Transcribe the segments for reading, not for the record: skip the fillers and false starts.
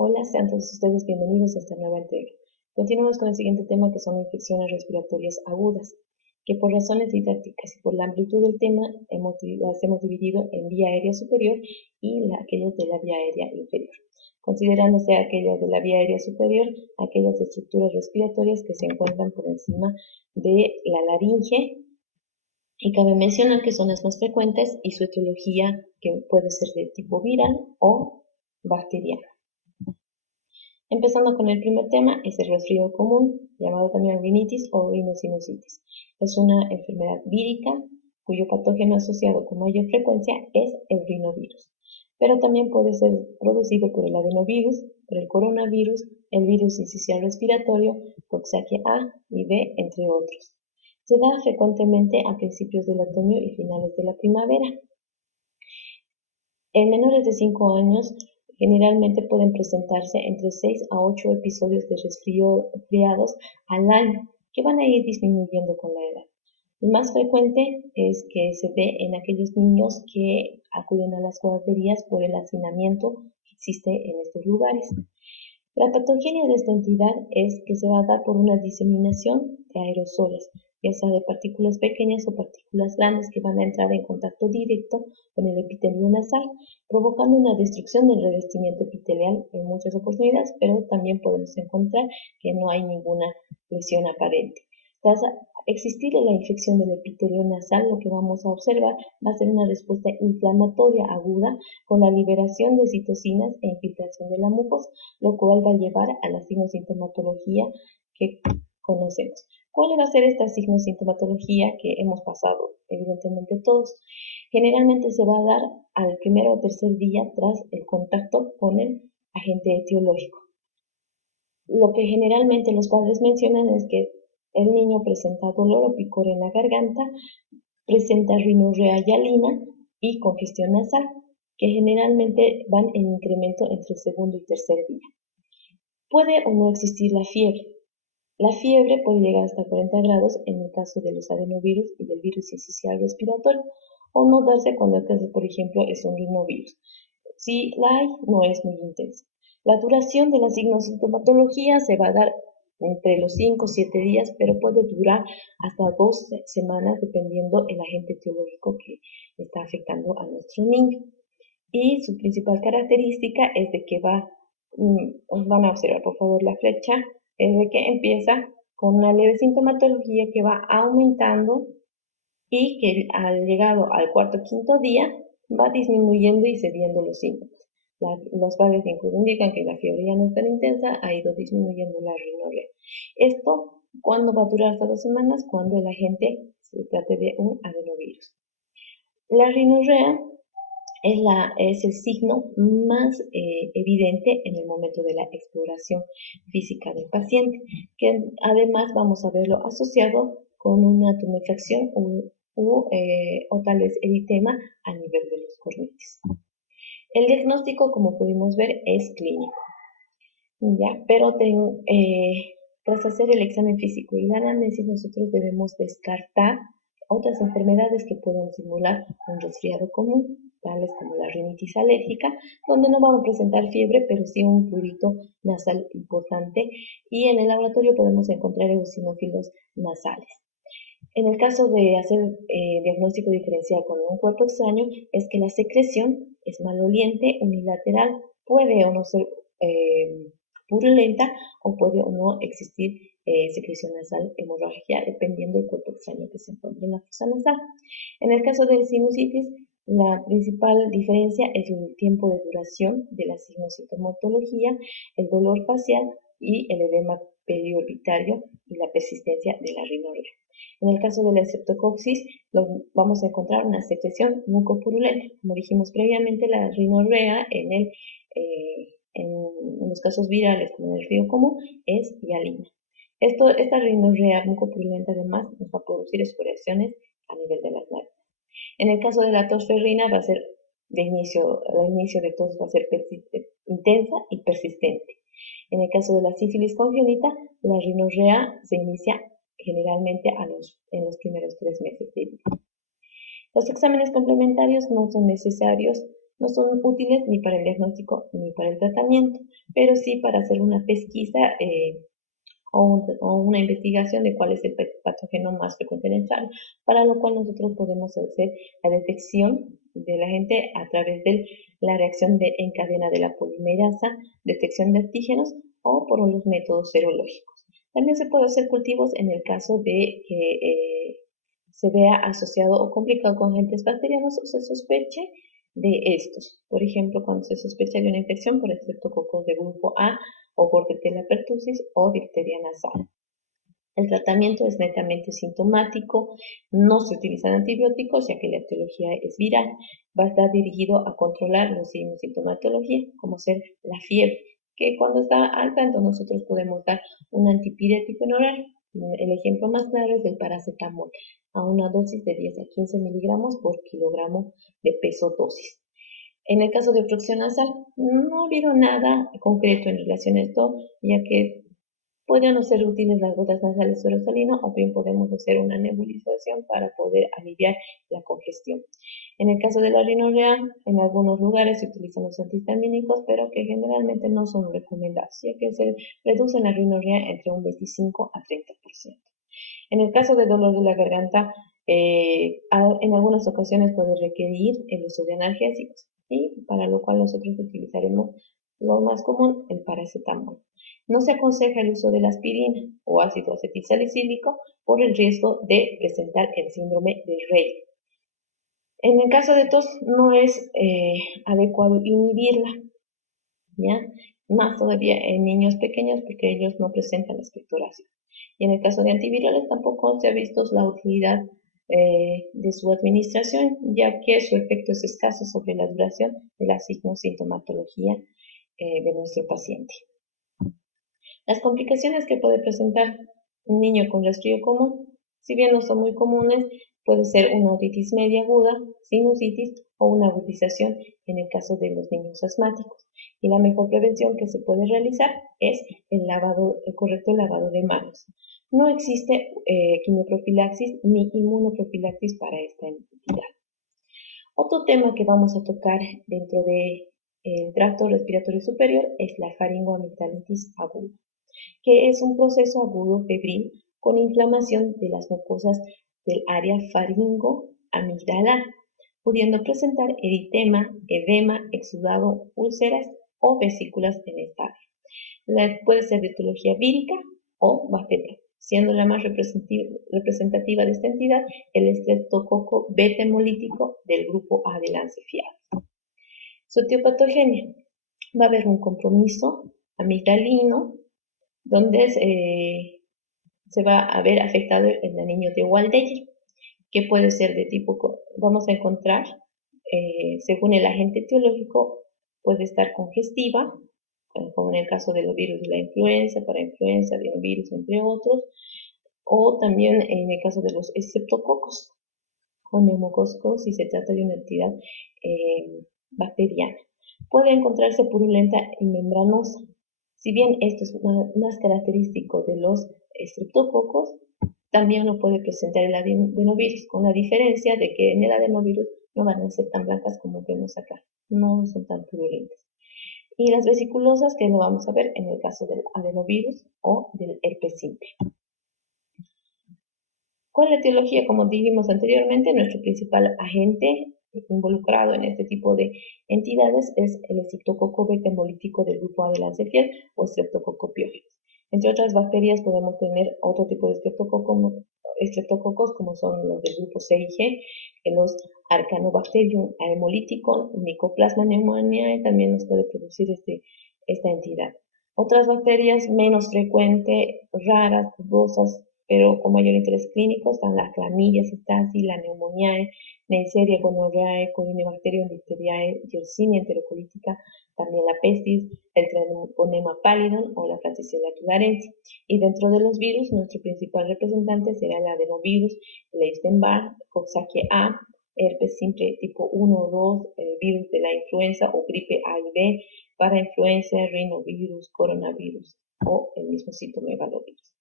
Hola, sean todos ustedes bienvenidos a esta nueva entrega. Continuamos con el siguiente tema que son infecciones respiratorias agudas, que por razones didácticas y por la amplitud del tema las hemos dividido en vía aérea superior y aquellas de la vía aérea inferior, considerándose aquellas de la vía aérea superior aquellas estructuras respiratorias que se encuentran por encima de la laringe y cabe mencionar que son las más frecuentes y su etiología que puede ser de tipo viral o bacteriano. Empezando con el primer tema, es el resfrío común, llamado también rinitis o rinosinusitis. Es una enfermedad vírica cuyo patógeno asociado con mayor frecuencia es el rinovirus, pero también puede ser producido por el adenovirus, por el coronavirus, el virus sincicial respiratorio, Coxsackie A y B, entre otros. Se da frecuentemente a principios del otoño y finales de la primavera. En menores de 5 años, generalmente pueden presentarse entre 6 a 8 episodios de resfriados al año, que van a ir disminuyendo con la edad. El más frecuente es que se ve en aquellos niños que acuden a las guarderías por el hacinamiento que existe en estos lugares. La patogenia de esta entidad es que se va a dar por una diseminación de aerosoles, ya sea de partículas pequeñas o partículas grandes que van a entrar en contacto directo con el epitelio nasal, provocando una destrucción del revestimiento epitelial en muchas oportunidades, pero también podemos encontrar que no hay ninguna lesión aparente. Tras existir la infección del epitelio nasal, lo que vamos a observar va a ser una respuesta inflamatoria aguda con la liberación de citocinas e infiltración de la mucosa, lo cual va a llevar a la signosintomatología que conocemos. ¿Cuál va a ser esta signosintomatología que hemos pasado, evidentemente todos? Generalmente se va a dar al primer o tercer día tras el contacto con el agente etiológico. Lo que generalmente los padres mencionan es que el niño presenta dolor o picor en la garganta, presenta rinorrea hialina y congestión nasal, que generalmente van en incremento entre el segundo y tercer día. Puede o no existir la fiebre. La fiebre puede llegar hasta 40 grados en el caso de los adenovirus y del virus sincicial respiratorio, o no darse cuando el caso, por ejemplo, es un rinovirus. Si la hay, no es muy intensa. La duración de la signosintomatología se va a dar entre los 5 o 7 días, pero puede durar hasta 2 semanas dependiendo el agente etiológico que está afectando a nuestro niño. Y su principal característica es de que van a observar por favor la flecha, es de que empieza con una leve sintomatología que va aumentando y que al llegado al cuarto o quinto día va disminuyendo y cediendo los síntomas. Los padres incluso indican que la fiebre ya no es tan intensa, ha ido disminuyendo la rinorrea. Esto, ¿cuándo va a durar hasta 2 semanas? Cuando el agente se trate de un adenovirus. La rinorrea es el signo más evidente en el momento de la exploración física del paciente, que además vamos a verlo asociado con una tumefacción o tal vez eritema a nivel de los cornetes. El diagnóstico, como pudimos ver, es clínico, ¿ya? Pero tras hacer el examen físico y la anamnesis, nosotros debemos descartar otras enfermedades que pueden simular un resfriado común, tales como la rinitis alérgica, donde no vamos a presentar fiebre, pero sí un prurito nasal importante, y en el laboratorio podemos encontrar eosinófilos nasales. En el caso de hacer diagnóstico diferencial con un cuerpo extraño, es que la secreción es maloliente, unilateral, puede o no ser purulenta o puede o no existir secreción nasal hemorragia dependiendo del cuerpo extraño que se encuentre en la fosa nasal. En el caso de sinusitis, la principal diferencia es el tiempo de duración de la sinusitomatología, el dolor facial y el edema periorbitario y la persistencia de la rinorrea. En el caso de la streptococcus, vamos a encontrar una secreción mucopurulenta. Como dijimos previamente, la rinorrea en los casos virales, como en el resfrío común, es hialina. Esta rinorrea mucopurulenta además nos va a producir excoriaciones a nivel de las lágrimas. En el caso de la tos ferrina va a ser el inicio de tos va a ser intensa y persistente. En el caso de la sífilis congénita, la rinorrea se inicia generalmente en los primeros 3 meses de vida. Los exámenes complementarios no son necesarios No son útiles ni para el diagnóstico ni para el tratamiento, pero sí para hacer una pesquisa o una investigación de cuál es el patógeno más frecuente en el chal, para lo cual nosotros podemos hacer la detección de la gente a través de la reacción en cadena de la polimerasa, detección de antígenos o por los métodos serológicos. También se puede hacer cultivos en el caso de que se vea asociado o complicado con agentes bacterianos o se sospeche de estos. Por ejemplo, cuando se sospecha de una infección por estreptococos de grupo A o Bordetella pertussis o difteria nasal. El tratamiento es netamente sintomático, no se utilizan antibióticos ya que la etiología es viral. Va a estar dirigido a controlar los signos de sintomatología, como ser la fiebre, que cuando está alta, entonces nosotros podemos dar un antipirético en oral. El ejemplo más claro es el paracetamol, a una dosis de 10 a 15 miligramos por kilogramo de peso dosis. En el caso de obstrucción nasal, no ha habido nada concreto en relación a esto, ya que pueden no ser útiles las gotas nasales suero-salino o bien podemos hacer una nebulización para poder aliviar la congestión. En el caso de la rinorrea, en algunos lugares se utilizan los antihistamínicos, pero que generalmente no son recomendados, ya que se reduce la rinorrea entre un 25 a 30%. En el caso de dolor de la garganta, en algunas ocasiones puede requerir el uso de analgésicos, y para lo cual nosotros utilizaremos lo más común, el paracetamol. No se aconseja el uso de la aspirina o ácido acetilsalicílico por el riesgo de presentar el síndrome de Rey. En el caso de tos, no es adecuado inhibirla, ¿ya? Más todavía en niños pequeños porque ellos no presentan expectoración. Y en el caso de antivirales tampoco se ha visto la utilidad de su administración, ya que su efecto es escaso sobre la duración de la sintomatología de nuestro paciente. Las complicaciones que puede presentar un niño con resfrío común, si bien no son muy comunes, puede ser una otitis media aguda, sinusitis o una agudización en el caso de los niños asmáticos. Y la mejor prevención que se puede realizar es el correcto lavado de manos. No existe quimioprofilaxis ni inmunoprofilaxis para esta entidad. Otro tema que vamos a tocar dentro del tracto respiratorio superior es la faringoamigdalitis aguda, que es un proceso agudo febril con inflamación de las mucosas del área faringoamigdalar, pudiendo presentar eritema, edema, exudado, úlceras o vesículas en esta área. Puede ser de etiología vírica o bacteriana, siendo la más representativa de esta entidad el estreptococo beta hemolítico del grupo A de Lancefiados. Su etiopatogenia: va a haber un compromiso amigdalino, donde se va a ver afectado el anillo de Waldecker, que puede ser de tipo, vamos a encontrar, según el agente etiológico, puede estar congestiva, como en el caso de los virus de la influenza, parainfluenza, adenovirus, entre otros, o también en el caso de los estreptococos o neumococos, si se trata de una entidad bacteriana. Puede encontrarse purulenta y membranosa. Si bien esto es más característico de los estreptococos, también uno puede presentar el adenovirus, con la diferencia de que en el adenovirus no van a ser tan blancas como vemos acá, no son tan purulentas. Y las vesiculosas, que lo vamos a ver en el caso del adenovirus o del herpes simple. ¿Cuál es la etiología? Como dijimos anteriormente, nuestro principal agente involucrado en este tipo de entidades es el estreptococo beta hemolítico del grupo A de Lancefield o Streptococcus pyogenes. Entre otras bacterias podemos tener otro tipo de estreptococos como son los del grupo C y G, los Arcanobacterium hemolítico, Mycoplasma pneumoniae también nos puede producir esta entidad. Otras bacterias menos frecuentes, raras, dudosas, pero con mayor interés clínico están las clamidias, staphylococcus, la Pneumoniae, Neisseria gonorrhoeae, Corynebacterium diphtheriae, Yersinia enterocolitica, también la pestis, el Treponema pallidum o la Francisella tularensis. Y dentro de los virus, nuestro principal representante será el adenovirus, el Epstein-Barr, Coxsackie A, herpes simple tipo 1 o 2, virus de la influenza o gripe A y B, parainfluenza, rinovirus, coronavirus o el mismo citomegalovirus.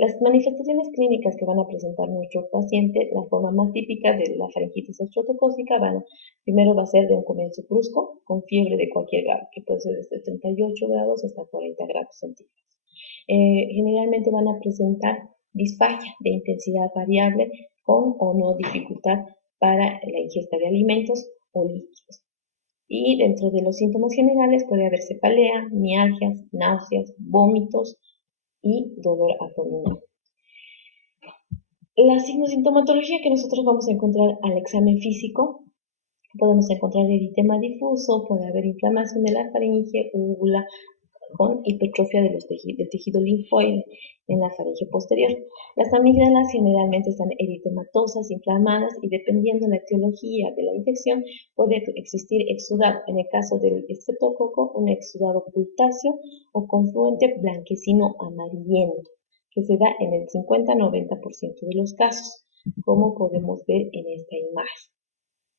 Las manifestaciones clínicas que van a presentar nuestro paciente, la forma más típica de la faringitis estreptocócica, primero va a ser de un comienzo brusco, con fiebre de cualquier grado, que puede ser desde 38 grados hasta 40 grados centígrados. Generalmente van a presentar disfagia de intensidad variable con o no dificultad para la ingesta de alimentos o líquidos. Y dentro de los síntomas generales puede haber cefalea, mialgias, náuseas, vómitos y dolor abdominal. La sintomatología que nosotros vamos a encontrar al examen físico, podemos encontrar eritema difuso, puede haber inflamación de la faringe, úvula, con hipertrofia del tejido linfoide en la faringe posterior. Las amígdalas generalmente están eritematosas, inflamadas y dependiendo de la etiología de la infección puede existir exudado. En el caso del estreptococo, un exudado pultáceo o confluente blanquecino amarillento, que se da en el 50-90% de los casos, como podemos ver en esta imagen.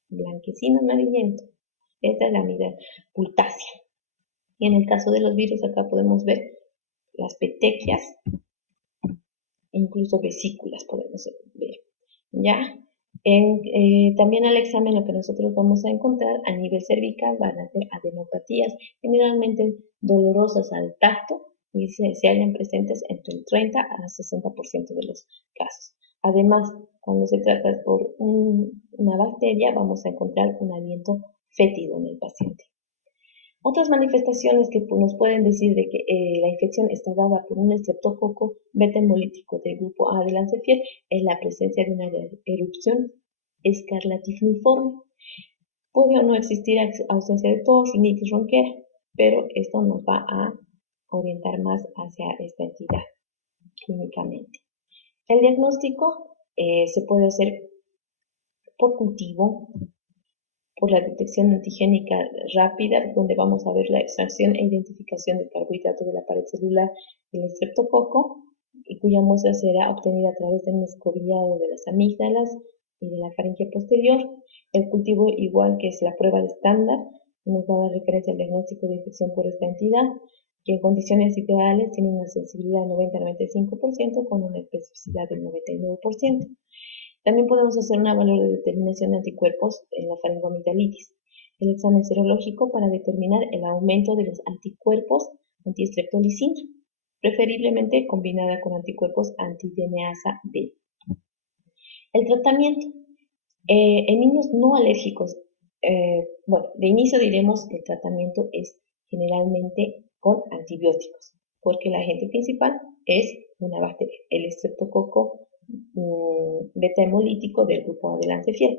Blanquecino amarillento. Esta es la amígdala pultácea. Y en el caso de los virus, acá podemos ver las petequias, e incluso vesículas podemos ver. ¿Ya? También al examen lo que nosotros vamos a encontrar a nivel cervical van a ser adenopatías, generalmente dolorosas al tacto y se hallan presentes entre el 30 a 60% de los casos. Además, cuando se trata por una bacteria, vamos a encontrar un aliento fétido en el paciente. Otras manifestaciones que nos pueden decir de que la infección está dada por un estreptococo beta hemolítico del grupo A del Lancefiel es la presencia de una erupción escarlatifuniforme. Puede o no existir ausencia de tos, rinitis, ronquera, pero esto nos va a orientar más hacia esta entidad clínicamente. El diagnóstico se puede hacer por cultivo, por la detección antigénica rápida, donde vamos a ver la extracción e identificación del carbohidrato de la pared celular del estreptococo, y cuya muestra será obtenida a través del escobillado de las amígdalas y de la faringe posterior. El cultivo, igual que es la prueba de estándar, nos va a dar referencia al diagnóstico de infección por esta entidad, que en condiciones ideales tiene una sensibilidad del 90-95% con una especificidad del 99%. También podemos hacer una valor de determinación de anticuerpos en la faringoamigdalitis. El examen serológico para determinar el aumento de los anticuerpos antiestreptolicina, preferiblemente combinada con anticuerpos anti-DNasa B. El tratamiento. En niños no alérgicos, de inicio diremos que el tratamiento es generalmente con antibióticos, porque el agente principal es una bacteria, el estreptococo beta hemolítico del grupo A del Lancefiel.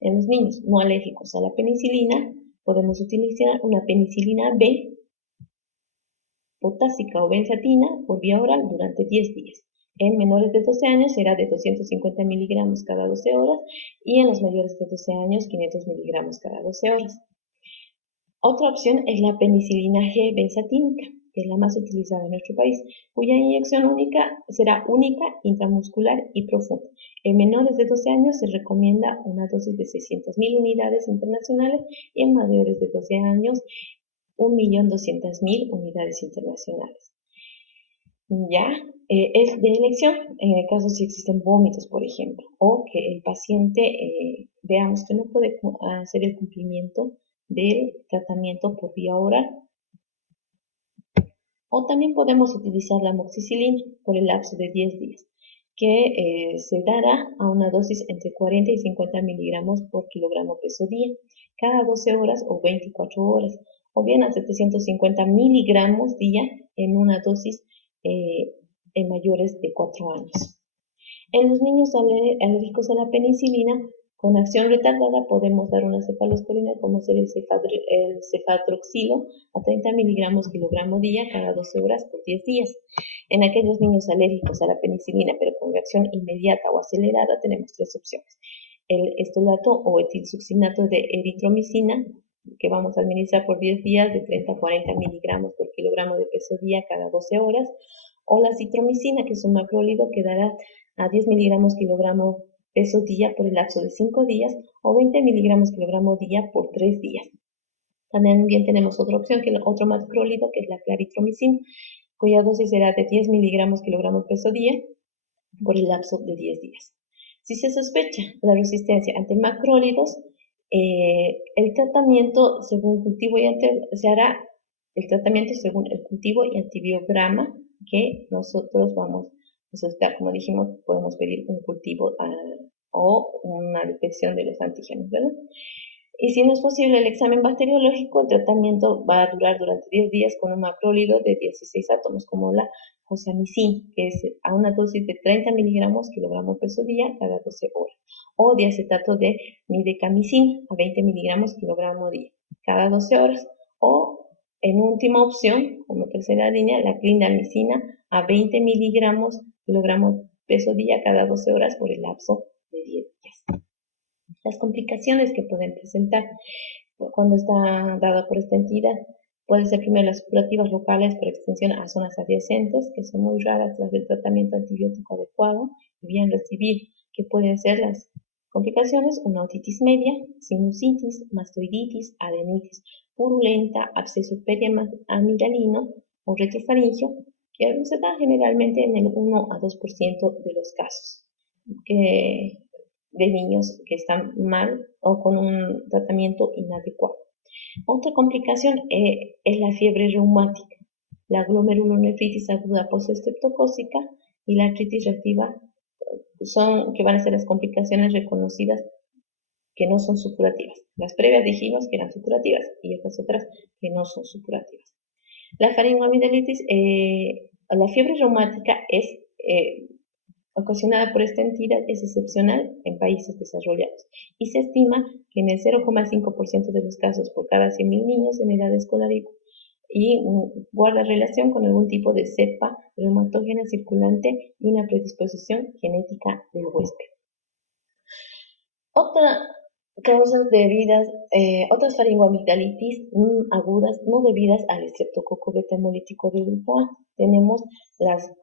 En los niños no alérgicos a la penicilina, podemos utilizar una penicilina B potásica o benzatina por vía oral durante 10 días. En menores de 12 años será de 250 miligramos cada 12 horas y en los mayores de 12 años 500 miligramos cada 12 horas. Otra opción es la penicilina G benzatínica, que es la más utilizada en nuestro país, cuya inyección será única, intramuscular y profunda. En menores de 12 años se recomienda una dosis de 600.000 unidades internacionales y en mayores de 12 años 1.200.000 unidades internacionales. ¿Ya? Es de elección en el caso si existen vómitos, por ejemplo, o que el paciente veamos que no puede hacer el cumplimiento del tratamiento por vía oral. O también podemos utilizar la amoxicilina por el lapso de 10 días, que se dará a una dosis entre 40 y 50 miligramos por kilogramo peso día, cada 12 horas o 24 horas, o bien a 750 miligramos día en una dosis en mayores de 4 años. En los niños alérgicos a la penicilina, con acción retardada podemos dar una cefalosporina como ser el cefadroxilo a 30 miligramos kilogramo día cada 12 horas por 10 días. En aquellos niños alérgicos a la penicilina pero con reacción inmediata o acelerada tenemos 3 opciones. El estolato o etilsuccinato de eritromicina, que vamos a administrar por 10 días de 30 a 40 miligramos por kilogramo de peso día cada 12 horas, o la citromicina, que es un macrólido que dará a 10 miligramos kilogramo peso día por el lapso de 5 días o 20 miligramos kilogramo día por 3 días. También tenemos otra opción, que es otro macrólido, que es la claritromicina, cuya dosis será de 10 miligramos kilogramo peso día por el lapso de 10 días. Si se sospecha la resistencia ante macrólidos, el tratamiento según cultivo se hará el tratamiento según el cultivo y antibiograma que nosotros vamos a solicitar. Como dijimos, podemos pedir un cultivo o una detección de los antígenos, ¿verdad? Y si no es posible el examen bacteriológico, el tratamiento va a durar durante 10 días con un macrólido de 16 átomos, como la josamicin, que es a una dosis de 30 miligramos kilogramo peso día cada 12 horas, o diacetato de midecamicin a 20 miligramos kilogramo día cada 12 horas, o en última opción, como tercera línea, la clindamicina a 20 miligramos kilogramo peso día cada 12 horas por el lapso de 10 días. Las complicaciones que pueden presentar cuando está dada por esta entidad puede ser primero las supurativas locales por extensión a zonas adyacentes, que son muy raras tras el tratamiento antibiótico adecuado y bien recibido, que pueden ser las complicaciones: una otitis media, sinusitis, mastoiditis, adenitis purulenta, absceso periamidalino o retrofaringio, que se da generalmente en el 1 a 2% de los casos de niños que están mal o con un tratamiento inadecuado. Otra complicación es la fiebre reumática, la glomerulonefritis aguda postestreptocócica y la artritis reactiva, que van a ser las complicaciones reconocidas que no son supurativas. Las previas dijimos que eran supurativas y estas otras que no son supurativas. La faringoamigdalitis, la fiebre reumática es ocasionada por esta entidad es excepcional en países desarrollados y se estima que en el 0,5% de los casos por cada 100.000 niños en edad escolar y guarda relación con algún tipo de cepa reumatógena circulante y una predisposición genética del huésped. Otras faringoamigdalitis agudas no debidas al estreptococo beta hemolítico del grupo A. Tenemos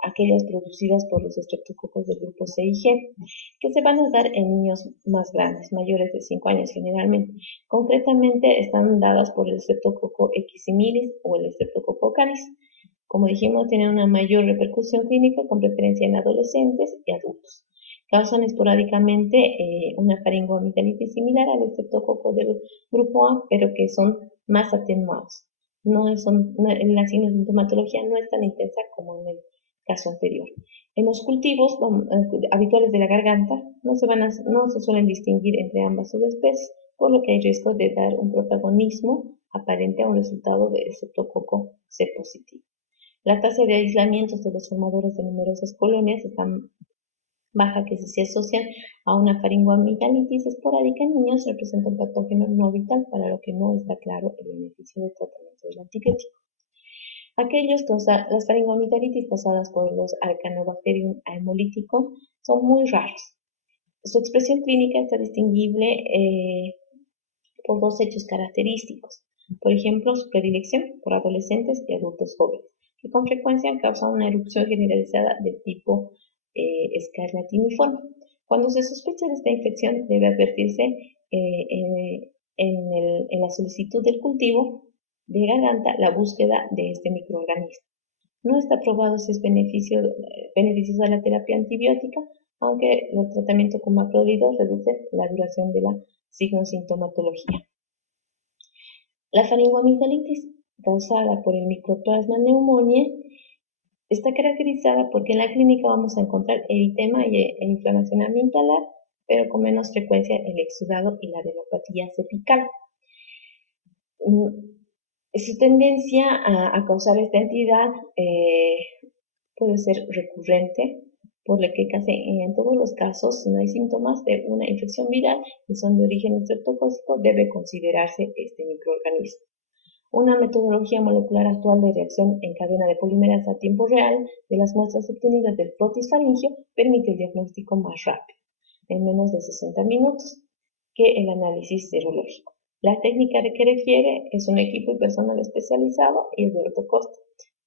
aquellas producidas por los estreptococos del grupo C y G, que se van a dar en niños más grandes, mayores de 5 años generalmente. Concretamente están dadas por el estreptococo X similis o el estreptococo canis. Como dijimos, tienen una mayor repercusión clínica con preferencia en adolescentes y adultos. Causan esporádicamente una faringoamigdalitis similar al estreptococo del grupo A, pero que son más atenuados. La sintomatología no es tan intensa como en el caso anterior. En los cultivos habituales de la garganta no se suelen distinguir entre ambas subespecies, por lo que hay riesgo de dar un protagonismo aparente a un resultado de estreptococo C positivo. La tasa de aislamientos de los formadores de numerosas colonias están baja, que si se asocian a una faringoamigdalitis esporádica en niños representa un patógeno no vital, para lo que no está claro el beneficio del tratamiento del antibiótico. Las faringoamigdalitis causadas por los Arcanobacterium hemolítico son muy raros. Su expresión clínica está distinguible por dos hechos característicos. Por ejemplo, su predilección por adolescentes y adultos jóvenes, que con frecuencia causan una erupción generalizada de tipo escarlatiniforme. Cuando se sospecha de esta infección, debe advertirse en la solicitud del cultivo de garganta la búsqueda de este microorganismo. No está probado si es beneficiosa la terapia antibiótica, aunque el tratamiento con macrólidos reduce la duración de la signosintomatología. La faringoamigdalitis causada por el Mycoplasma pneumoniae está caracterizada porque en la clínica vamos a encontrar eritema e inflamación amigdalar, pero con menos frecuencia el exudado y la adenopatía cervical. Su tendencia a causar esta entidad puede ser recurrente, por lo que casi en todos los casos, si no hay síntomas de una infección viral y son de origen estreptocócico, debe considerarse este microorganismo. Una metodología molecular actual de reacción en cadena de polimerasa a tiempo real de las muestras obtenidas del protis faringio permite el diagnóstico más rápido, en menos de 60 minutos, que el análisis serológico. La técnica que requiere es un equipo y personal especializado y es de alto costo,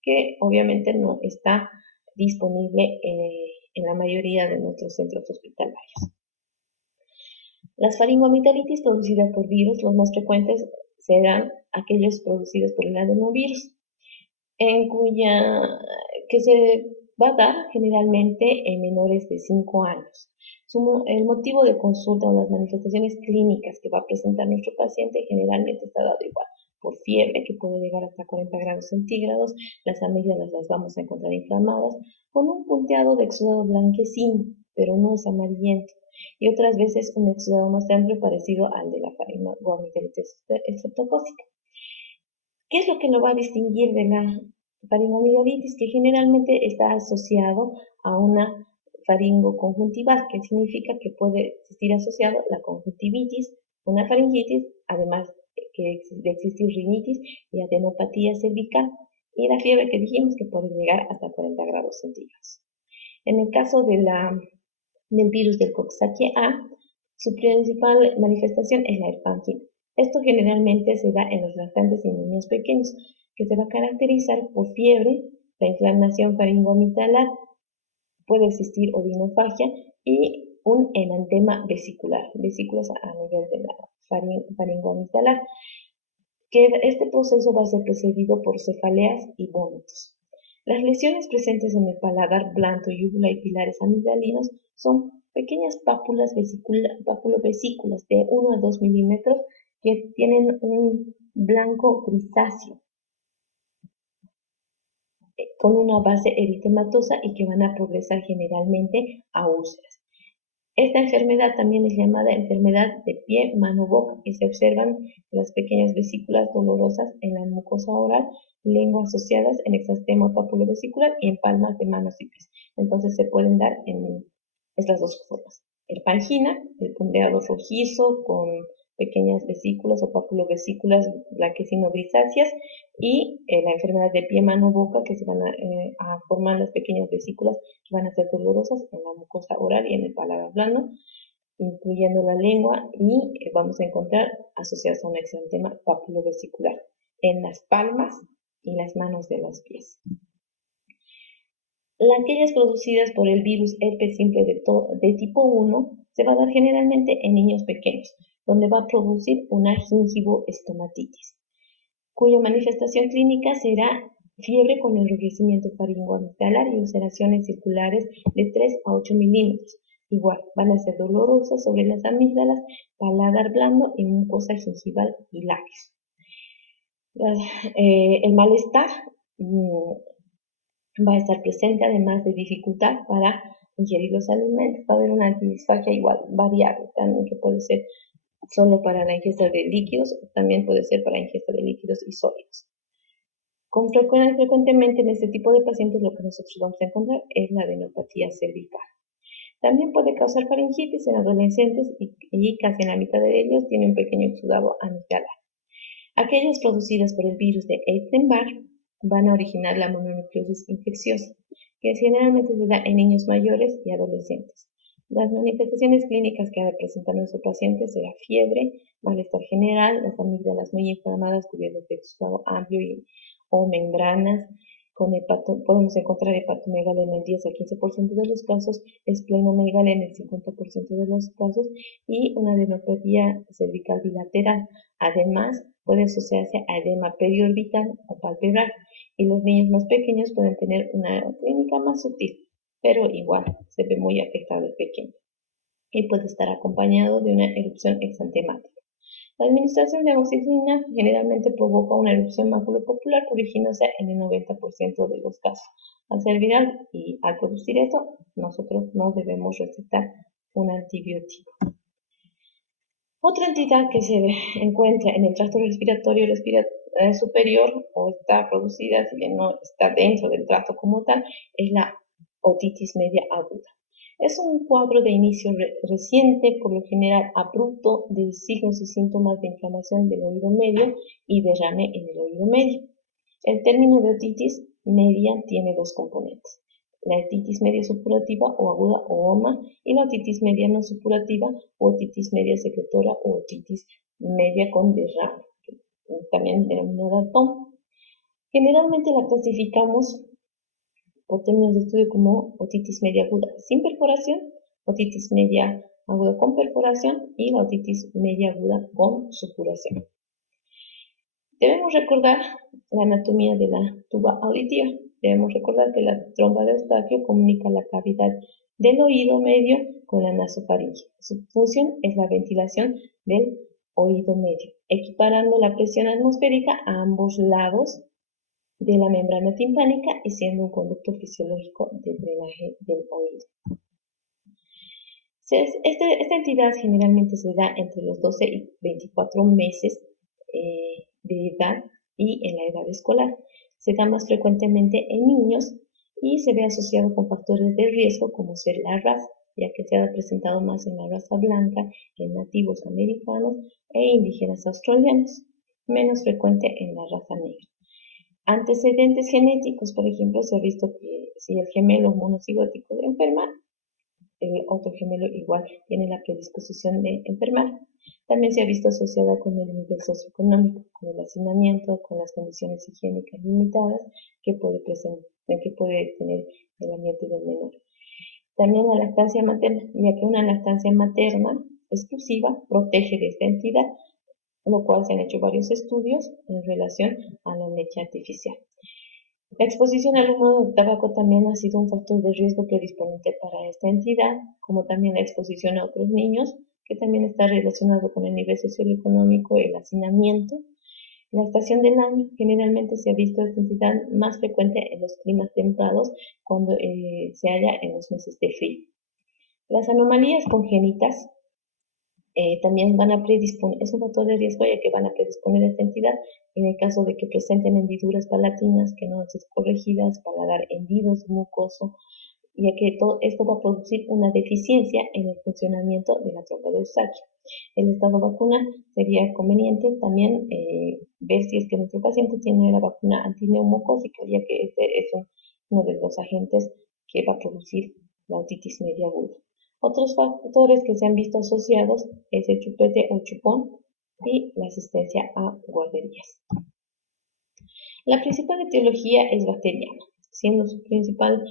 que obviamente no está disponible en la mayoría de nuestros centros hospitalarios. Las faringoamigdalitis producidas por virus, los más frecuentes serán aquellos producidos por el adenovirus, que se va a dar generalmente en menores de 5 años. El motivo de consulta o las manifestaciones clínicas que va a presentar nuestro paciente generalmente está dado igual por fiebre, que puede llegar hasta 40 grados centígrados, las amígdalas las vamos a encontrar inflamadas, con un punteado de exudado blanquecino, pero no es amarillento, y otras veces un exudado más amplio parecido al de la faringoamigdalitis estreptocócica. ¿Qué es lo que nos va a distinguir de la faringoamigdalitis? Que generalmente está asociado a una faringoconjuntival, que significa que puede existir asociado la conjuntivitis, una faringitis, además de existir rinitis y adenopatía cervical, y la fiebre que dijimos que puede llegar hasta 40 grados centígrados. En el caso del virus del Coxsackie A, su principal manifestación es la herpangina. Esto generalmente se da en los lactantes y en niños pequeños, que se va a caracterizar por fiebre, la inflamación faringoamigdalar, puede existir odinofagia y un enantema vesicular, vesículas a nivel de la faringoamigdalar, que este proceso va a ser precedido por cefaleas y vómitos. Las lesiones presentes en el paladar blando, yugula y pilares amigdalinos son pequeñas papulosvesículas de 1 a 2 milímetros que tienen un blanco grisáceo con una base eritematosa y que van a progresar generalmente a úlceras. Esta enfermedad también es llamada enfermedad de pie, mano, boca, y se observan las pequeñas vesículas dolorosas en la mucosa oral, lengua asociadas en exantema papulovesicular y en palmas de manos y pies. Entonces se pueden dar en estas dos formas. Herpangina, el punteado rojizo con pequeñas vesículas o papulovesículas blanquecino-grisáceas, y la enfermedad de pie, mano, boca, que se van a formar las pequeñas vesículas que van a ser dolorosas en la mucosa oral y en el paladar blando, incluyendo la lengua, y vamos a encontrar asociadas a un exantema papulovesicular en las palmas y las manos de los pies. Aquellas producidas por el virus herpes simple de tipo 1 se va a dar generalmente en niños pequeños, donde va a producir una gingivoestomatitis, cuya manifestación clínica será fiebre con enrojecimiento faringoamigdalar y ulceraciones circulares de 3 a 8 milímetros. Igual, van a ser dolorosas sobre las amígdalas, paladar blando y mucosa gingival y labios. El malestar va a estar presente, además de dificultad para ingerir los alimentos. Va a haber una disfagia igual, variable, también, que puede ser solo para la ingesta de líquidos, también puede ser para ingesta de líquidos y sólidos. Frecuentemente en este tipo de pacientes lo que nosotros vamos a encontrar es la adenopatía cervical. También puede causar faringitis en adolescentes y casi en la mitad de ellos tiene un pequeño exudado amigdalar. Aquellas producidas por el virus de Epstein-Barr van a originar la mononucleosis infecciosa, que generalmente se da en niños mayores y adolescentes. Las manifestaciones clínicas que ha de presentar nuestro paciente será fiebre, malestar general, las amígdalas muy inflamadas cubiertas de exudado amplio o membranas. Podemos encontrar hepatomegalia en el 10 al 15% de los casos, esplenomegalia en el 50% de los casos y una adenopatía cervical bilateral. Además, puede asociarse a edema periorbital o palpebral, y los niños más pequeños pueden tener una clínica más sutil, pero igual se ve muy afectado el pequeño, y puede estar acompañado de una erupción exantemática. La administración de amoxicilina generalmente provoca una erupción maculopapular, originándose en el 90% de los casos. Al ser viral y al producir esto, nosotros no debemos recetar un antibiótico. Otra entidad que se encuentra en el tracto respiratorio superior o está producida, si bien no está dentro del tracto como tal, es la otitis media aguda. Es un cuadro de inicio reciente, por lo general abrupto, de signos y síntomas de inflamación del oído medio y derrame en el oído medio. El término de otitis media tiene dos componentes: la otitis media supurativa o aguda o OMA, y la otitis media no supurativa o otitis media secretora o otitis media con derrame, también denominada TOM. Generalmente la clasificamos por términos de estudio como otitis media aguda sin perforación, otitis media aguda con perforación y la otitis media aguda con supuración. Debemos recordar la anatomía de la tuba auditiva. Debemos recordar que la trompa de Eustaquio comunica la cavidad del oído medio con la nasofaringe. Su función es la ventilación del oído medio, equiparando la presión atmosférica a ambos lados de la membrana timpánica y siendo un conducto fisiológico de drenaje del oído. Esta entidad generalmente se da entre los 12 y 24 meses de edad y en la edad escolar. Se da más frecuentemente en niños y se ve asociado con factores de riesgo como ser la raza, ya que se ha presentado más en la raza blanca, en nativos americanos e indígenas australianos, menos frecuente en la raza negra. Antecedentes genéticos, por ejemplo, se ha visto que si el gemelo monocigótico enferma, el otro gemelo igual tiene la predisposición de enfermar. También se ha visto asociada con el nivel socioeconómico, con el hacinamiento, con las condiciones higiénicas limitadas que puede tener el ambiente del menor. También la lactancia materna, ya que una lactancia materna exclusiva protege de esta entidad, lo cual se han hecho varios estudios en relación a la leche artificial. La exposición al humo de tabaco también ha sido un factor de riesgo predisponente para esta entidad, como también la exposición a otros niños, que también está relacionado con el nivel socioeconómico, el hacinamiento. La estación del año generalmente se ha visto esta entidad más frecuente en los climas templados cuando se halla en los meses de frío. Las anomalías congénitas también van a predisponer, es un factor de riesgo ya que van a predisponer a esta entidad en el caso de que presenten hendiduras palatinas que no han sido corregidas, paladar hendidos, mucoso, ya que todo esto va a producir una deficiencia en el funcionamiento de la trompa de Eustaquio. El estado vacunal sería conveniente también ver si es que nuestro paciente tiene la vacuna antineumocócica, ya que este es uno de los agentes que va a producir la otitis media aguda. Otros factores que se han visto asociados es el chupete o chupón y la asistencia a guarderías. La principal etiología es bacteriana, siendo su principal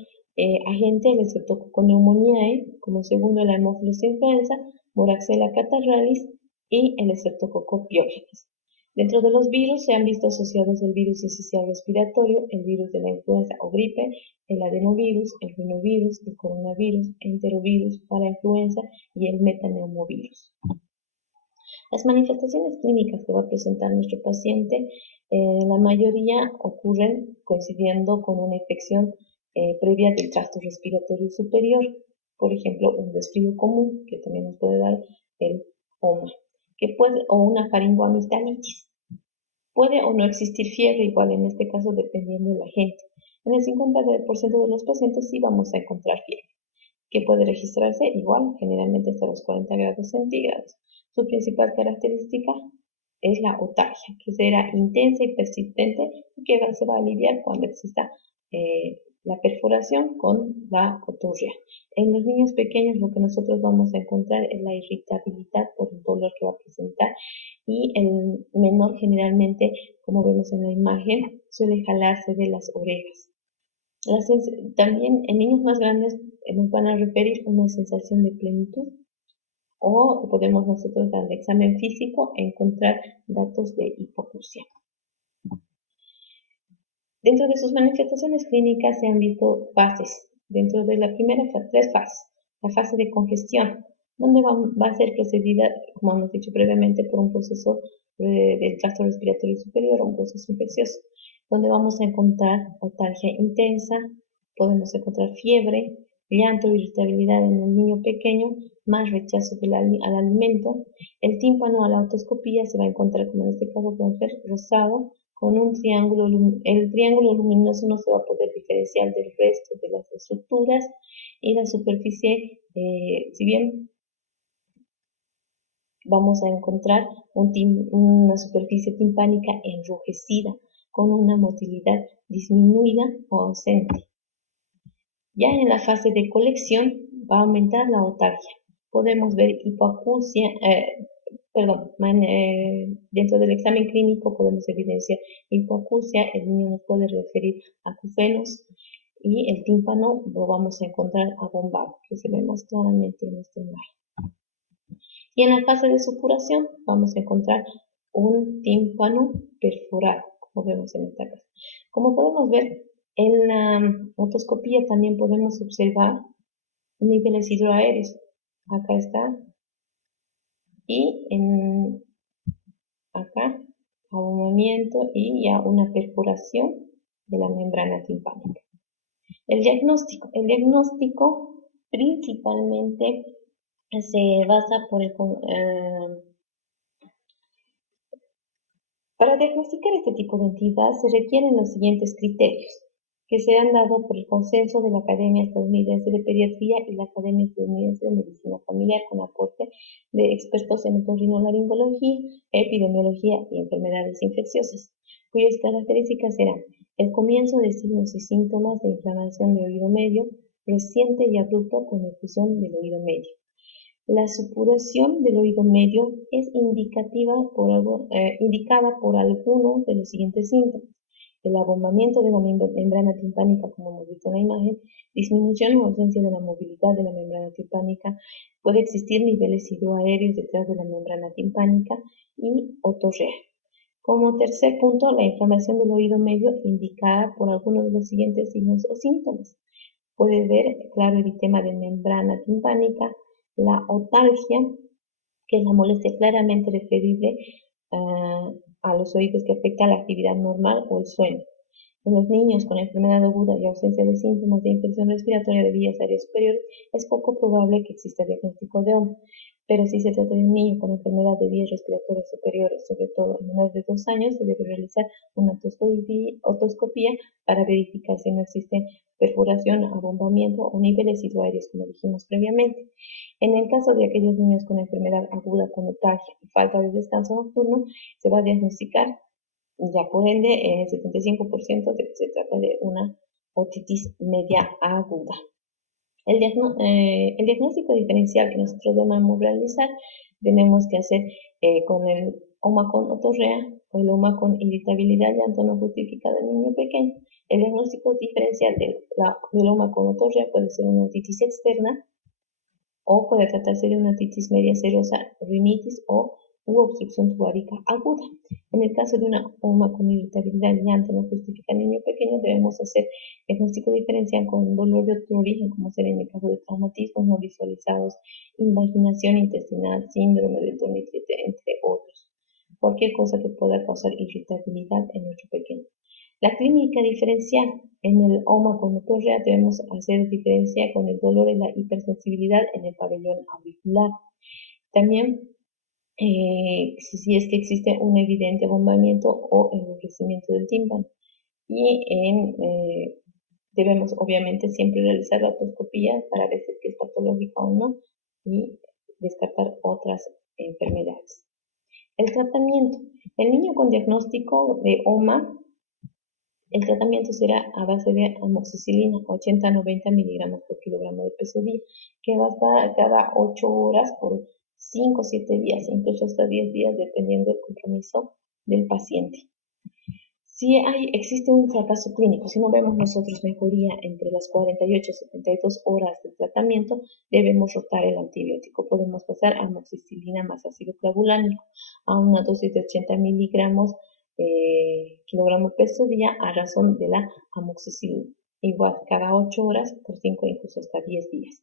agente el Streptococcus pneumoniae, como segundo la Haemophilus influenza, Moraxella catarrhalis y el Streptococcus pyogenes. Dentro de los virus se han visto asociados el virus incisional respiratorio, el virus de la influenza o gripe, el adenovirus, el rinovirus, el coronavirus, el enterovirus, parainfluenza y el metaneumovirus. Las manifestaciones clínicas que va a presentar nuestro paciente, la mayoría ocurren coincidiendo con una infección previa del tracto respiratorio superior, por ejemplo, un resfrío común, que también nos puede dar el homa, o una faringoamigdalitis. Puede o no existir fiebre, igual en este caso dependiendo del agente. En el 50% de los pacientes sí vamos a encontrar fiebre, que puede registrarse igual, generalmente hasta los 40 grados centígrados. Su principal característica es la otalgia, que será intensa y persistente y que se va a aliviar cuando exista la perforación con la otorrea. En los niños pequeños lo que nosotros vamos a encontrar es la irritabilidad por el dolor que va a presentar y el menor generalmente, como vemos en la imagen, suele jalarse de las orejas. También en niños más grandes nos van a referir una sensación de plenitud o podemos nosotros dar el examen físico e encontrar datos de hipoacusia. Dentro de sus manifestaciones clínicas se han visto fases. Dentro de la primera tres fases. La fase de congestión, donde va a ser precedida, como hemos dicho previamente, por un proceso del tracto respiratorio superior, un proceso infeccioso, donde vamos a encontrar otalgia intensa, podemos encontrar fiebre, llanto, irritabilidad en el niño pequeño, más rechazo al alimento. El tímpano a la otoscopía se va a encontrar, como en este caso podemos ver, rosado, con un triángulo. El triángulo luminoso no se va a poder diferenciar del resto de las estructuras y la superficie, si bien vamos a encontrar una superficie timpánica enrojecida con una motilidad disminuida o ausente. Ya en la fase de colección va a aumentar la otalgia. Podemos ver hipoacusia, dentro del examen clínico podemos evidenciar hipoacusia, el niño nos puede referir a acufenos y el tímpano lo vamos a encontrar abombado, que se ve más claramente en esta imagen. Y en la fase de supuración vamos a encontrar un tímpano perforado, como vemos en esta casa. Como podemos ver, en la otoscopía también podemos observar niveles hidroaéreos. Acá está. Y acá, abultamiento y ya una perforación de la membrana timpánica. El diagnóstico principalmente se basa para diagnosticar este tipo de entidad se requieren los siguientes criterios, que se han dado por el consenso de la Academia Estadounidense de Pediatría y la Academia Estadounidense de Medicina Familiar, con aporte de expertos en otorrinolaringología, epidemiología y enfermedades infecciosas, cuyas características serán el comienzo de signos y síntomas de inflamación del oído medio, reciente y abrupto con efusión del oído medio. La supuración del oído medio es indicada por alguno de los siguientes síntomas: el abombamiento de la membrana timpánica, como hemos visto en la imagen, disminución o ausencia de la movilidad de la membrana timpánica, puede existir niveles hidroaéreos detrás de la membrana timpánica y otorrea. Como tercer punto, la inflamación del oído medio indicada por alguno de los siguientes signos o síntomas. Puede ver claro eritema de membrana timpánica, la otalgia, que es la molestia claramente referible a los oídos que afecta la actividad normal o el sueño. En los niños con enfermedad aguda y ausencia de síntomas de infección respiratoria de vías aéreas superiores, es poco probable que exista diagnóstico de OMA. Pero si se trata de un niño con enfermedad de vías respiratorias superiores, sobre todo en menores de 2 años, se debe realizar una otoscopía para verificar si no existe perforación, abombamiento o niveles hidroaéreos, como dijimos previamente. En el caso de aquellos niños con enfermedad aguda con otalgia y falta de descanso nocturno, se va a diagnosticar ya por ende en el 75% de que se trata de una otitis media aguda. El diagnóstico diferencial que nosotros debemos realizar tenemos que hacer con el OMA con otorrea o el OMA con irritabilidad llanto no justificada en niño pequeño. El diagnóstico diferencial del OMA con otorrea puede ser una otitis externa o puede tratarse de una otitis media serosa, rinitis u obstrucción tubárica aguda. En el caso de una OMA con irritabilidad llanto no justifica en niño pequeño, debemos hacer diagnóstico diferencial con dolor de otro origen, como ser en el caso de traumatismos no visualizados, invaginación intestinal, síndrome del torniquete, entre otros. Cualquier cosa que pueda causar irritabilidad en nuestro pequeño. La clínica diferencial. En el OMA con otorrea debemos hacer diferencia con el dolor y la hipersensibilidad en el pabellón auricular. También si es que existe un evidente abombamiento o enrojecimiento del tímpano. Y debemos obviamente siempre realizar la otoscopía para ver si es patológica o no y descartar otras enfermedades. El tratamiento. El niño con diagnóstico de OMA, el tratamiento será a base de amoxicilina, 80 a 90 miligramos por kilogramo de peso día, que va a estar cada 8 horas por 5 o 7 días, incluso hasta 10 días, dependiendo del compromiso del paciente. Si existe un fracaso clínico, si no vemos nosotros mejoría entre las 48 y 72 horas de tratamiento, debemos rotar el antibiótico. Podemos pasar a amoxicilina más ácido clavulánico a una dosis de 80 miligramos kilogramo peso día a razón de la amoxicilina, igual cada 8 horas por 5 incluso hasta 10 días.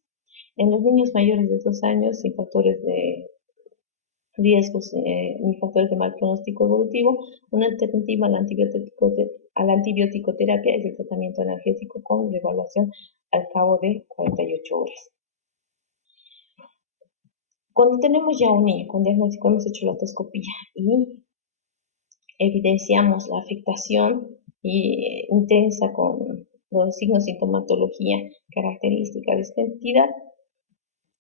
En los niños mayores de 2 años sin factores de riesgos ni factores de mal pronóstico evolutivo, una alternativa a la antibioticoterapia es el tratamiento analgésico con reevaluación al cabo de 48 horas. Cuando tenemos ya un niño con diagnóstico, hemos hecho la otoscopía y evidenciamos la afectación intensa con los signos de sintomatología característica de esta entidad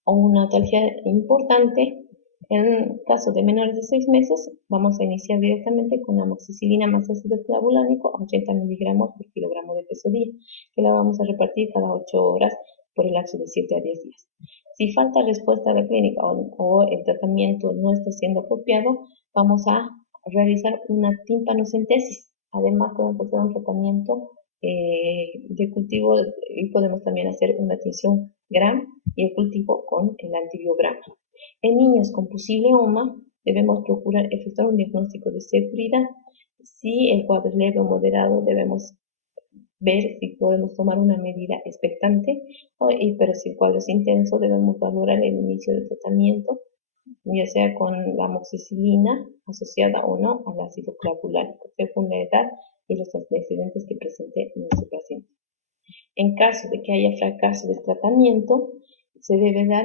o una otalgia importante. En caso de menores de 6 meses, vamos a iniciar directamente con amoxicilina más ácido clavulánico a 80 miligramos por kilogramo de peso día, que la vamos a repartir cada 8 horas por el lapso de 7 a 10 días. Si falta respuesta a la clínica o el tratamiento no está siendo apropiado, vamos a realizar una tímpanocentesis. Además, podemos hacer un tratamiento de cultivo y podemos también hacer una tinción GRAM y el cultivo con el antibiograma. En niños con posible OMA, debemos procurar efectuar un diagnóstico de seguridad. Si el cuadro es leve o moderado, debemos ver si podemos tomar una medida expectante, pero si el cuadro es intenso, debemos valorar el inicio del tratamiento, ya sea con la amoxicilina asociada o no al ácido clavulánico, según la edad y los antecedentes que presente nuestro paciente. En caso de que haya fracaso del tratamiento, se debe dar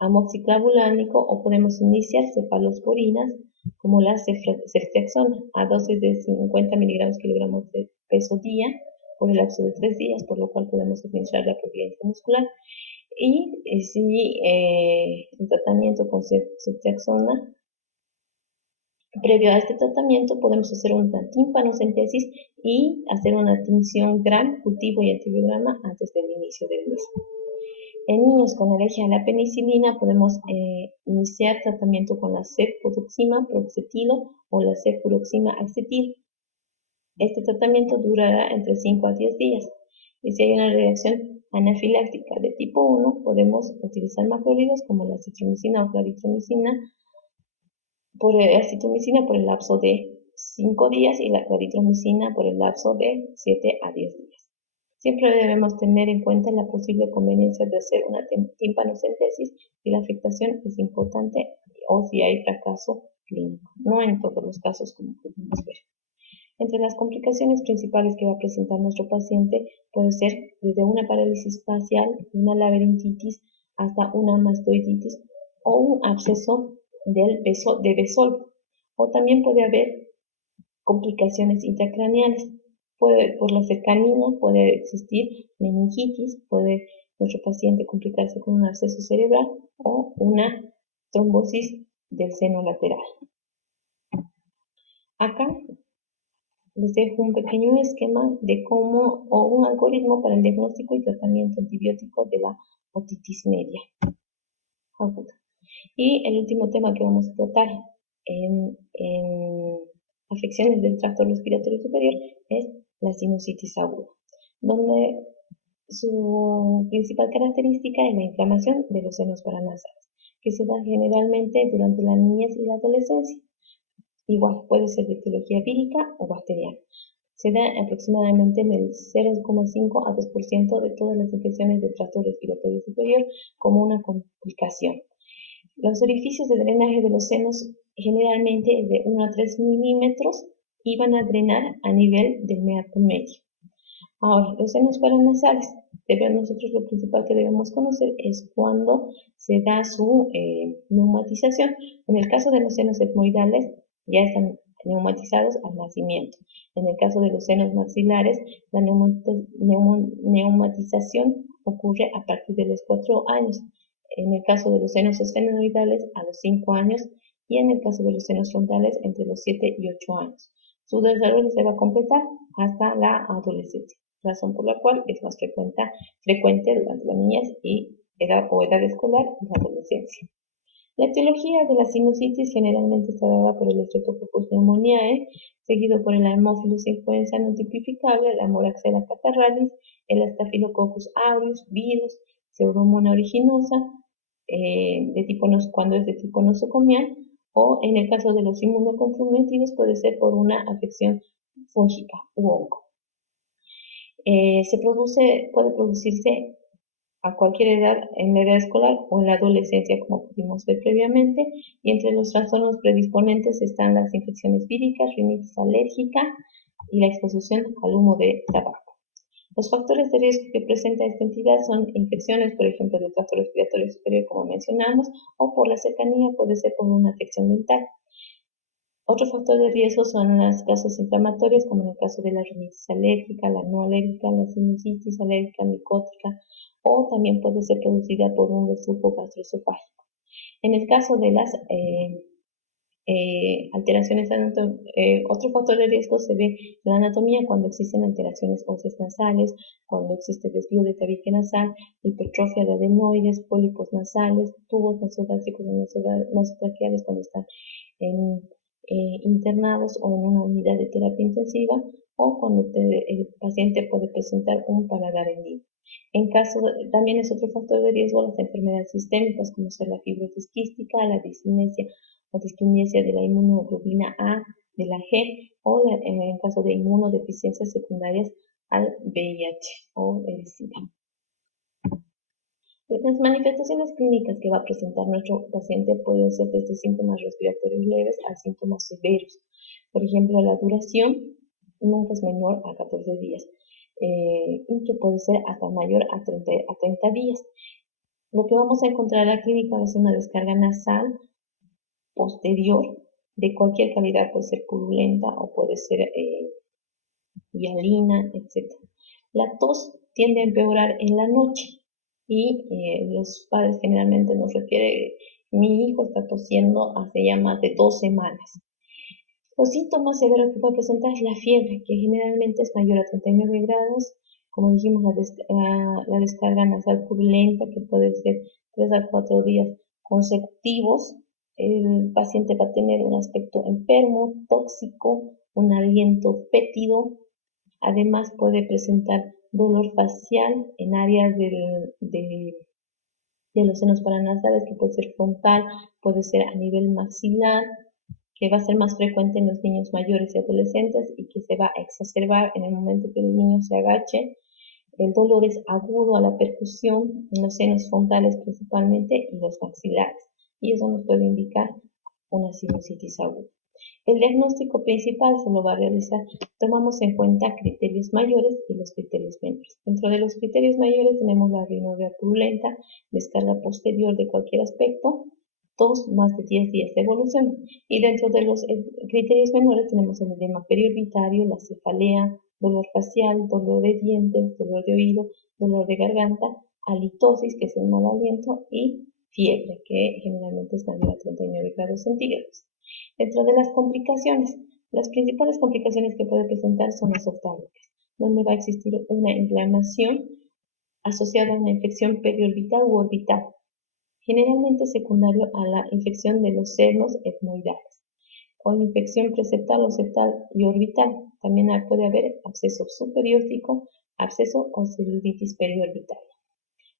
amoxiclavulánico o podemos iniciar cefalosporinas como la ceftriaxona a dosis de 50 miligramos kilogramos de peso día por el lapso de 3 días, por lo cual podemos administrar la propia intramuscular. Y si el tratamiento con ceftriaxona, previo a este tratamiento podemos hacer una tímpanocentesis y hacer una tinción gram, cultivo y antibiograma antes del inicio del mismo. En niños con alergia a la penicilina podemos iniciar tratamiento con la cefpodoxima proxetilo o la ceffuroxima acetil. Este tratamiento durará entre 5 a 10 días. Y si hay una reacción anafiláctica de tipo 1, podemos utilizar macrólidos como la citromicina o claritromicina por el lapso de 5 días y la claritromicina por el lapso de 7 a 10 días. Siempre debemos tener en cuenta la posible conveniencia de hacer una tímpanocentesis si la afectación es importante o si hay fracaso clínico. No en todos los casos, como podemos ver. Entre las complicaciones principales que va a presentar nuestro paciente puede ser desde una parálisis facial, una laberintitis, hasta una mastoiditis o un absceso de Besol. O también puede haber complicaciones intracraneales. Por la cercanía puede existir meningitis, puede nuestro paciente complicarse con un absceso cerebral o una trombosis del seno lateral. Acá les dejo un pequeño esquema de cómo o un algoritmo para el diagnóstico y tratamiento antibiótico de la otitis media aguda. Y el último tema que vamos a tratar en afecciones del tracto respiratorio superior es la sinusitis aguda, donde su principal característica es la inflamación de los senos paranasales, que se da generalmente durante la niñez y la adolescencia. Igual puede ser de etiología vírica o bacteriana. Se da aproximadamente en el 0,5 a 2% de todas las infecciones del tracto respiratorio superior como una complicación. Los orificios de drenaje de los senos generalmente es de 1 a 3 milímetros y van a drenar a nivel del meato medio. Ahora, los senos paranasales. Nosotros lo principal que debemos conocer es cuando se da su neumatización. En el caso de los senos etmoidales, ya están neumatizados al nacimiento. En el caso de los senos maxilares, la neumatización ocurre a partir de los 4 años. En el caso de los senos esfenoidales, a los 5 años. Y en el caso de los senos frontales, entre los 7 y 8 años. Su desarrollo se va a completar hasta la adolescencia, razón por la cual es más frecuente durante la niñez y edad escolar y la adolescencia. La etiología de la sinusitis generalmente está dada por el Streptococcus pneumoniae, seguido por el Haemophilus influenza no tipificable, la Moraxella catarrhalis, el Staphylococcus aureus, virus, Pseudomonas aeruginosa, cuando es de tipo nosocomial, o en el caso de los inmunocomprometidos puede ser por una afección fúngica u hongo. Puede producirse a cualquier edad, en la edad escolar o en la adolescencia, como pudimos ver previamente, y entre los trastornos predisponentes están las infecciones víricas, rinitis alérgica y la exposición al humo de tabaco. Los factores de riesgo que presenta esta entidad son infecciones, por ejemplo, del tracto respiratorio superior, como mencionamos, o por la cercanía, puede ser por una afección dental. Otro factor de riesgo son las causas inflamatorias, como en el caso de la rinitis alérgica, la no alérgica, la sinusitis alérgica micótica, o también puede ser producida por un reflujo gastroesofágico. En el caso de las alteraciones otro factor de riesgo se ve en la anatomía cuando existen alteraciones óseas nasales, cuando existe desvío de tabique nasal, hipertrofia de adenoides, pólipos nasales, tubos nasogástricos y nasotraqueales cuando están internados o en una unidad de terapia intensiva, o cuando el paciente puede presentar un paladar hendido. También es otro factor de riesgo las enfermedades sistémicas, como ser la fibrosis quística, la discinesia o disquinesia de la inmunoglobulina A, de la G, o en caso de inmunodeficiencias secundarias al VIH o el SIDA. Las manifestaciones clínicas que va a presentar nuestro paciente pueden ser desde síntomas respiratorios leves a síntomas severos. Por ejemplo, la duración nunca es menor a 14 días y que puede ser hasta mayor a 30 días. Lo que vamos a encontrar en la clínica va a ser una descarga nasal posterior de cualquier calidad, puede ser purulenta o puede ser hialina, etc. La tos tiende a empeorar en la noche y los padres generalmente nos refieren, mi hijo está tosiendo hace ya más de 2 semanas. Los síntomas severos que puede presentar es la fiebre, que generalmente es mayor a 39 grados, como dijimos, la descarga nasal purulenta, que puede ser 3 a 4 días consecutivos. El paciente va a tener un aspecto enfermo, tóxico, un aliento fétido. Además puede presentar dolor facial en áreas de los senos paranasales, que puede ser frontal, puede ser a nivel maxilar, que va a ser más frecuente en los niños mayores y adolescentes y que se va a exacerbar en el momento que el niño se agache. El dolor es agudo a la percusión en los senos frontales principalmente y los maxilares, y eso nos puede indicar una sinusitis aguda. El diagnóstico principal se lo va a realizar, tomamos en cuenta criterios mayores y los criterios menores. Dentro de los criterios mayores tenemos la rinorrea purulenta, descarga posterior de cualquier aspecto, tos más de 10 días de evolución. Y dentro de los criterios menores tenemos el edema periorbitario, la cefalea, dolor facial, dolor de dientes, dolor de oído, dolor de garganta, halitosis, que es el mal aliento, y fiebre, que generalmente es mayor a 39 grados centígrados. Dentro de las principales complicaciones que puede presentar son las oftálmicas, donde va a existir una inflamación asociada a una infección periorbital u orbital, generalmente secundario a la infección de los senos etmoidales, o infección preseptal o septal y orbital. También puede haber absceso subperióstico, absceso o celulitis periorbital.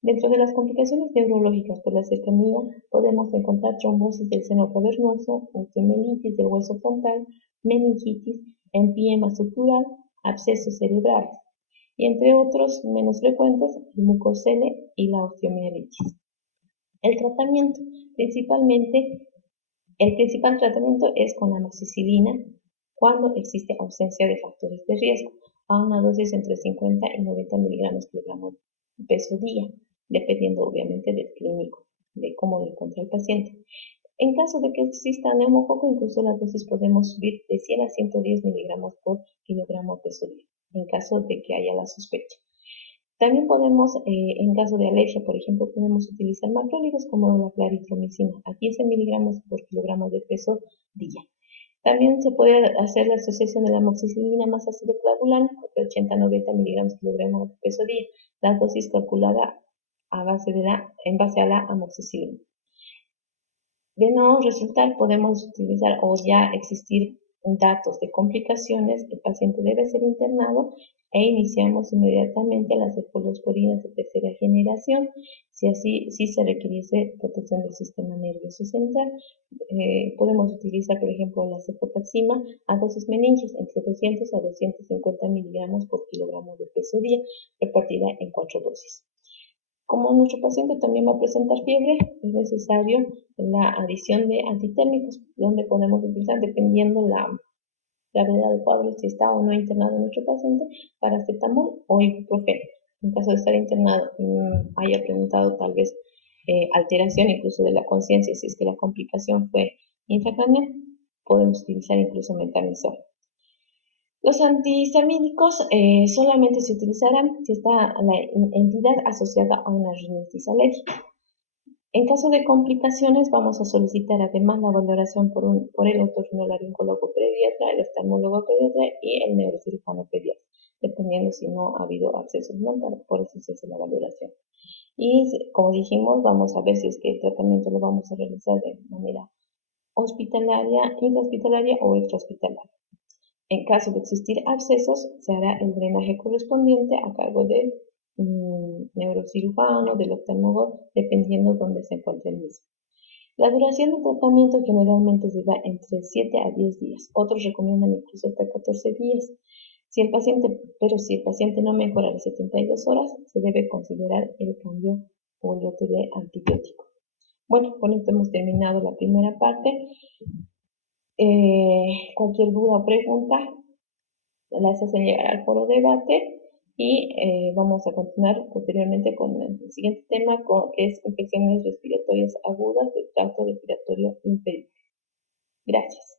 Dentro de las complicaciones neurológicas por la cercanía podemos encontrar trombosis del seno cavernoso, osteomielitis del hueso frontal, meningitis, empiema estructural, abscesos cerebrales y entre otros menos frecuentes, el mucocele y la osteomielitis. El tratamiento, el principal tratamiento es con amoxicilina cuando existe ausencia de factores de riesgo, a una dosis entre 50 y 90 miligramos kilogramo peso día, dependiendo obviamente del clínico, de cómo lo encuentra el paciente. En caso de que exista neumococo, incluso la dosis podemos subir de 100 a 110 miligramos por kilogramo peso día, en caso de que haya la sospecha. También podemos, en caso de alergia, por ejemplo, podemos utilizar macrólidos como la claritromicina a 15 miligramos por kilogramo de peso día. También se puede hacer la asociación de la amoxicilina más ácido clavulánico de 80 a 90 miligramos por kilogramo de peso día, la dosis calculada en base a la amoxicilina. De no resultar, podemos utilizar o ya existir datos de complicaciones, el paciente debe ser internado e iniciamos inmediatamente las cefalosporinas de tercera generación, si se requiriese protección del sistema nervioso central. Podemos utilizar, por ejemplo, la cefotaxima a dosis meninges entre 200 a 250 miligramos por kilogramo de peso día, repartida en 4 dosis. Como nuestro paciente también va a presentar fiebre, es necesario la adición de antitérmicos, donde podemos utilizar, dependiendo la gravedad del cuadro, si está o no internado nuestro paciente, paracetamol o ibuprofeno. En caso de estar internado, haya presentado tal vez alteración incluso de la conciencia, si es que la complicación fue intracraneal, podemos utilizar incluso metamizol. Los antihistamínicos solamente se utilizarán si está la entidad asociada a una rinitis alérgica. En caso de complicaciones, vamos a solicitar además la valoración por el otorrinolaringólogo pediatra, el oftalmólogo pediatra y el neurocirujano pediatra, dependiendo si no ha habido abscesos, ¿no? Por eso se hace la valoración. Y como dijimos, vamos a ver si es que el tratamiento lo vamos a realizar de manera hospitalaria, intrahospitalaria o extrahospitalaria. En caso de existir abscesos, se hará el drenaje correspondiente a cargo del neurocirujano, del oftalmólogo, dependiendo de dónde se encuentre el mismo. La duración del tratamiento generalmente se da entre 7 a 10 días. Otros recomiendan incluso hasta 14 días. Pero si el paciente no mejora a las 72 horas, se debe considerar el cambio o el lote de antibiótico. Bueno, con esto hemos terminado la primera parte. Cualquier duda o pregunta las hacen llegar al foro de debate y vamos a continuar posteriormente con el siguiente tema que es infecciones respiratorias agudas del tracto respiratorio inferior. Gracias.